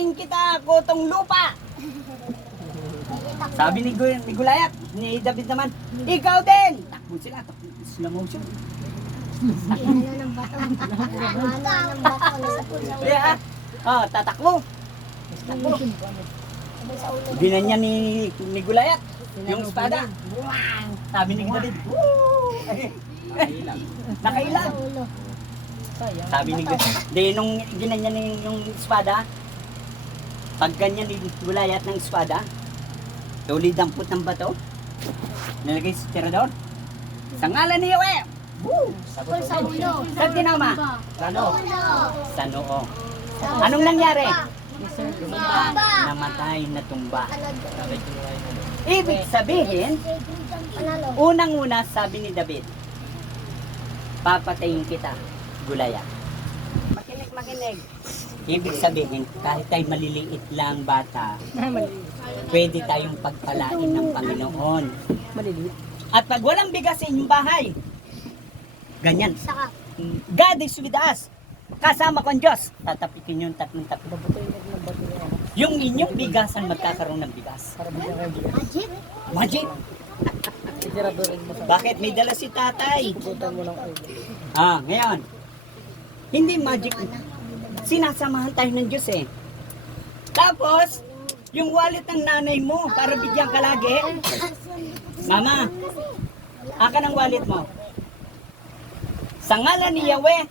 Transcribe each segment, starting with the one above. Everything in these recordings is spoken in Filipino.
Papatayin kita, kutong lupa. Sabi ni Gulayat, ni David naman, ikaw din. Takbo sila, slow motion. Ano ng bato? Ano ng bato? Yeah. Oh, tatakbo. Takbo. Ginanya ni Gulayat, yung espada. Sabi ni David, nakailag. Sabi ni nung ginanya yung espada, pag ganyan ni Gulayat ng espada, tulid ang put ng bato, nalagay sa tirador. Sa ngalan ni Yahweh! Woo! Sa ulo. Saan tinama? Sa noo. Anong nangyari? Namatay na tumba. Ibig sabihin, unang-una sabi ni David, papatayin kita, Gulayat. Makinig. Ibig sabihin, kahit tayo maliliit lang bata, pwede tayong pagpalain ng Panginoon. At pag walang bigas sa inyong bahay, ganyan. God is with us. Kasama ko ang Diyos. Tatapikin yung tatlong tapos. Yung inyong bigasan magkakaroon ng bigas. Magic. Bakit? May dala si tatay. Ngayon. Hindi magic. Sinasamahan tayo ng Diyos eh. Tapos, yung wallet ng nanay mo para bigyan ka lagi. Mama, akan ang wallet mo. Sa ngalan ni Yahweh,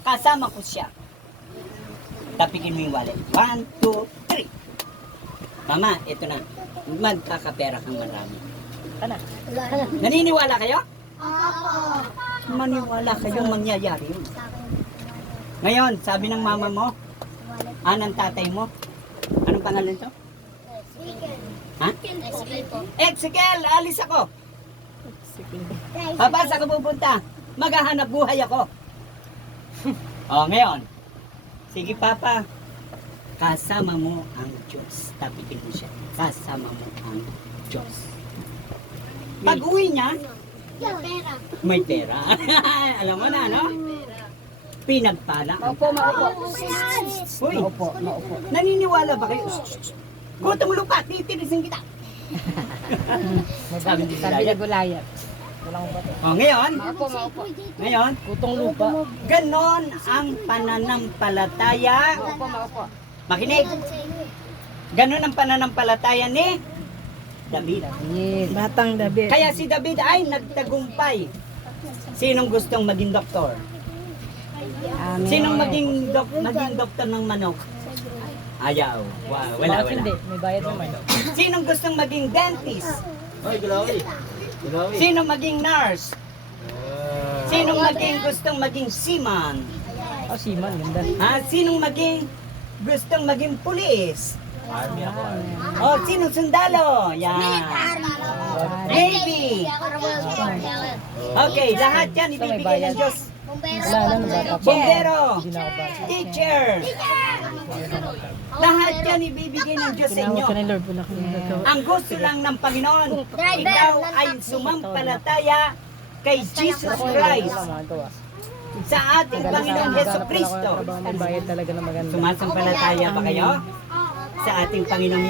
kasama ko siya. Tapikin mo yung wallet. 1, 2, 3. Mama, ito na. Magkakapera kang marami. Naniniwala kayo? Maniwala kayong mangyayari yun. Ngayon, sabi ng mama mo, ng tatay mo, anong pangalan to? Ha? Ezekiel, alis ako. Papa, saan ka pupunta? Maghahanap buhay ako. Ngayon. Sige, Papa. Kasama mo ang Diyos. Tapikin mo siya. Kasama mo ang Diyos. Pag uwi niya, may pera. Alam mo na, no? Pinagpala. Maupo. Uy, naniniwala ba kayo? Gutong lupa, titirisin kita. Sabi ni Gulayat. Ngayon, Maupo. ngayon, Kutong lupa. ganon ang pananampalataya. Maupo. Makinig. Ganon ang pananampalataya ni David. Batang David. Kaya si David ay nagtagumpay. Sinong gustong maging doktor? Sinong maging doktor ng manok? Ayaw. Wala. Hindi, may bayad naman. Sinong gustong maging dentist? Sinong maging nurse? Sinong gustong maging seaman? Siman, ganda. Sinong gustong maging pulis? Army ako. Sinong sundalo? Yan. Navy. Okay, lahat yan ibibigay ng Diyos. Bombero. Teacher. Lahat yan ibibigay ng Diyos sa inyo. Ang gusto lang ng Panginoon, ikaw ay sumampalataya kay Jesus Christ sa ating Panginoon Heso Kristo. Bayad talaga na maganda. Sumasampalataya ba kayo sa ating Panginoon